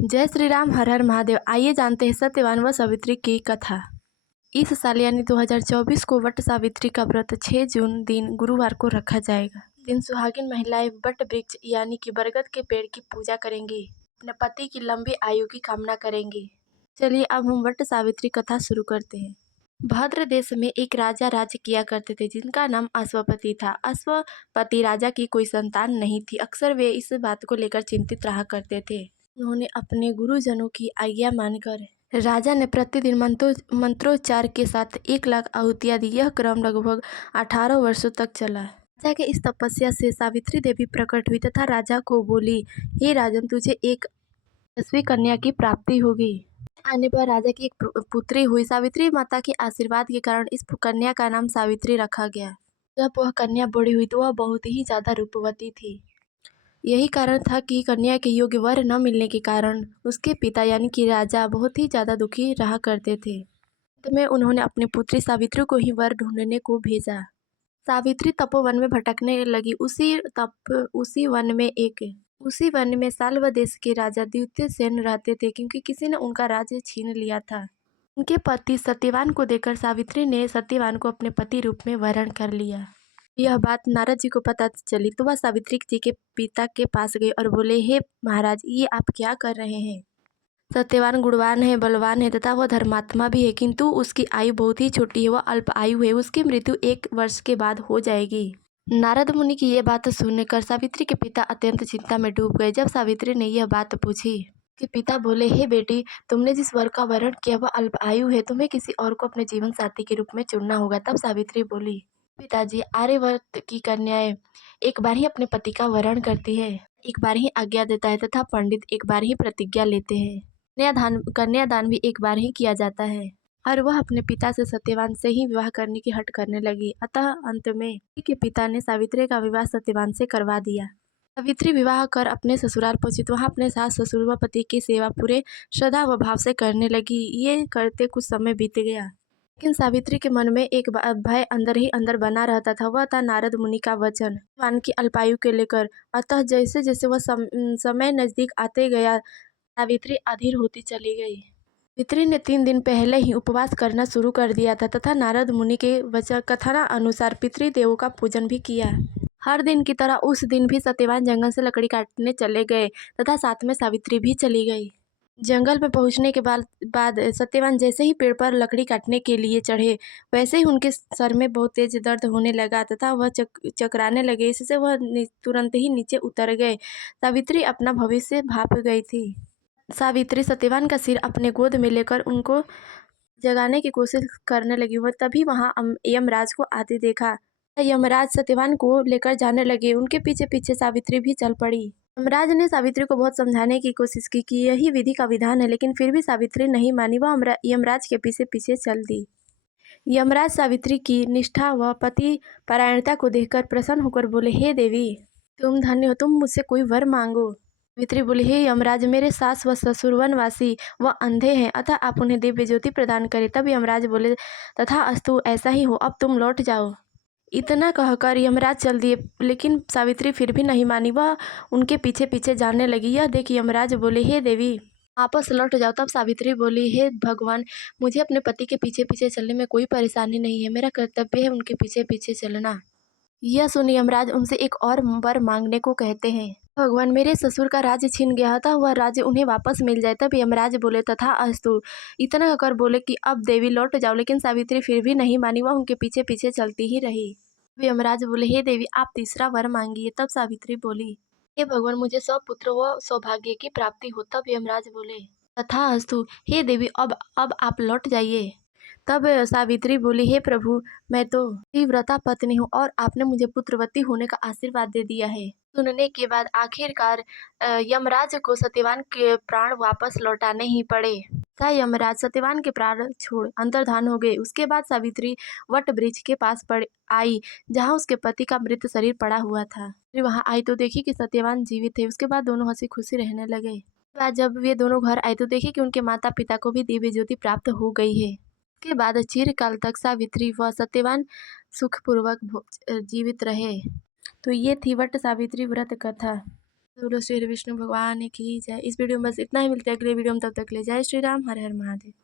जय श्री राम, हर हर महादेव। आइए जानते हैं सत्यवान व सावित्री की कथा। इस साल यानी 2024 को वट सावित्री का व्रत 6 जून दिन गुरुवार को रखा जाएगा। दिन सुहागिन महिलाएं वट वृक्ष यानी कि बरगद के पेड़ की पूजा करेंगी, अपने पति की लंबी आयु की कामना करेंगी। चलिए अब हम वट सावित्री कथा शुरू करते हैं। भद्र देश में एक राजा राज्य किया करते थे, जिनका नाम अश्वपति था। अश्वपति राजा की कोई संतान नहीं थी। अक्सर वे इस बात को लेकर चिंतित रहा करते थे। उन्होंने अपने गुरुजनों की आज्ञा मानकर राजा ने प्रतिदिन मंत्रोच्चार के साथ 1 लाख आहुतियां दी। यह क्रम लगभग 18 वर्षों तक चला। राजा के इस तपस्या से सावित्री देवी प्रकट हुई तथा राजा को बोली, हे राजन, तुझे एक यशस्वी कन्या की प्राप्ति होगी। आने पर राजा की एक पुत्री हुई। सावित्री माता के आशीर्वाद के कारण इस कन्या का नाम सावित्री रखा गया। जब वह कन्या बड़ी हुई तो वह बहुत ही ज्यादा रूपवती थी। यही कारण था कि कन्या के योग्य वर न मिलने के कारण उसके पिता यानी कि राजा बहुत ही ज्यादा दुखी रहा करते थे। अंत में उन्होंने अपनी पुत्री सावित्री को ही वर ढूंढने को भेजा। सावित्री तपोवन में भटकने लगी। उसी वन में साल्व देश के राजा द्वितीयसेन रहते थे, क्योंकि किसी ने उनका राज्य छीन लिया था। उनके पति सत्यवान को देखकर सावित्री ने सत्यवान को अपने पति रूप में वरण कर लिया। यह बात नारद जी को पता चली तो वह सावित्री जी के पिता के पास गए और बोले, हे महाराज, ये आप क्या कर रहे हैं? सत्यवान गुणवान है, बलवान है तथा वह धर्मात्मा भी है, किंतु उसकी आयु बहुत ही छोटी है। वह अल्प आयु है। उसकी मृत्यु 1 वर्ष के बाद हो जाएगी। नारद मुनि की यह बात सुनकर सावित्री के पिता अत्यंत चिंता में डूब गए। जब सावित्री ने यह बात पूछी कि पिता बोले, हे बेटी, तुमने जिस वर का वरण किया वह अल्प आयु है। तुम्हें किसी और को अपने जीवन साथी के रूप में चुनना होगा। तब सावित्री बोली, पिताजी, आर्यवर्त की कन्याएं एक बार ही अपने पति का वरण करती है, एक बार ही आज्ञा देता है तथा पंडित एक बार ही प्रतिज्ञा लेते हैं। कन्यादान भी एक बार ही किया जाता है। और वह अपने पिता से सत्यवान से ही विवाह करने की हट करने लगी। अतः अंत में के पिता ने सावित्री का विवाह सत्यवान से करवा दिया। सावित्री विवाह कर अपने ससुराल पहुंची तो वहाँ अपने सास ससुर व पति की सेवा पूरे श्रद्धा व भाव से करने लगी। ये करते कुछ समय बीत गया, लेकिन सावित्री के मन में एक भय अंदर ही अंदर बना रहता था। वह था नारद मुनि का वचन सत्यवान की अल्पायु के लेकर। अतः जैसे जैसे वह समय नजदीक आते गया, सावित्री अधीर होती चली गई। सावित्री ने 3 दिन पहले ही उपवास करना शुरू कर दिया था तथा नारद मुनि के वचन कथना अनुसार पितृदेवों का पूजन भी किया। हर दिन की तरह उस दिन भी सत्यवान जंगल से लकड़ी काटने चले गए तथा साथ में सावित्री भी चली गई। जंगल में पहुंचने के बाद सत्यवान जैसे ही पेड़ पर लकड़ी काटने के लिए चढ़े, वैसे ही उनके सर में बहुत तेज दर्द होने लगा तथा वह चकराने लगे। इससे वह तुरंत ही नीचे उतर गए। सावित्री अपना भविष्य भाप गई थी। सावित्री सत्यवान का सिर अपने गोद में लेकर उनको जगाने की कोशिश करने लगी। वह तभी वहां यमराज को आते देखा। यमराज सत्यवान को लेकर जाने लगे। उनके पीछे पीछे सावित्री भी चल पड़ी। यमराज ने सावित्री को बहुत समझाने की कोशिश की कि यही विधि का विधान है, लेकिन फिर भी सावित्री नहीं मानी। वह यमराज के पीछे पीछे चल दी। यमराज सावित्री की निष्ठा व पति परायणता को देखकर प्रसन्न होकर बोले, हे देवी, तुम धन्य हो, तुम मुझसे कोई वर मांगो। सावित्री बोली, हे यमराज, मेरे सास व ससुर वनवासी व अंधे हैं, अतः आप उन्हें दिव्य ज्योति प्रदान करें। तब यमराज बोले, तथा अस्तु, ऐसा ही हो, अब तुम लौट जाओ। इतना कहकर यमराज चल दिए, लेकिन सावित्री फिर भी नहीं मानी। वह उनके पीछे पीछे जाने लगी। यह देख यमराज बोले, हे देवी, वापस लौट जाओ। तब सावित्री बोली, हे भगवान, मुझे अपने पति के पीछे पीछे चलने में कोई परेशानी नहीं है। मेरा कर्तव्य है उनके पीछे पीछे चलना। यह सुन यमराज उनसे एक और वर मांगने को कहते हैं। भगवान, मेरे ससुर का राज्य छीन गया था, वह राज्य उन्हें वापस मिल जाए। तब यमराज बोले, तथा अस्तु। इतना कहकर बोले कि अब देवी लौट जाओ, लेकिन सावित्री फिर भी नहीं मानी। वह उनके पीछे पीछे चलती ही रही। यमराज बोले, हे देवी, आप तीसरा वर मांगिए। तब सावित्री बोली, हे भगवान, मुझे सपुत्र व सौभाग्य की प्राप्ति हो। तब यमराज बोले, तथा अस्तु। हे देवी, अब आप लौट जाइए। तब सावित्री बोली, हे प्रभु, मैं तो व्रता पत्नी हूँ और आपने मुझे पुत्रवती होने का आशीर्वाद दे दिया है। सुनने के बाद आखिरकार यमराज को सत्यवान के प्राण वापस लौटाने ही पड़े। यमराज सत्यवान के प्राण छोड़ अंतर्धान हो गए। उसके बाद सावित्री वट वृक्ष के पास आई, जहाँ उसके पति का मृत शरीर पड़ा हुआ था। फिर वहां आई तो देखी कि सत्यवान जीवित थे। उसके बाद दोनों हंसी खुशी रहने लगे। बाद जब वे दोनों घर आए तो देखी कि उनके माता पिता को भी दिव्य ज्योति प्राप्त हो गई है। के बाद चिरकाल तक सावित्री व सत्यवान सुखपूर्वक जीवित रहे। तो ये थी वट सावित्री व्रत कथा। बोलो श्री विष्णु भगवान की जय। इस वीडियो में बस इतना ही, मिलते हैं अगले वीडियो में, तब तक के लिए जय श्री राम, हर हर महादेव।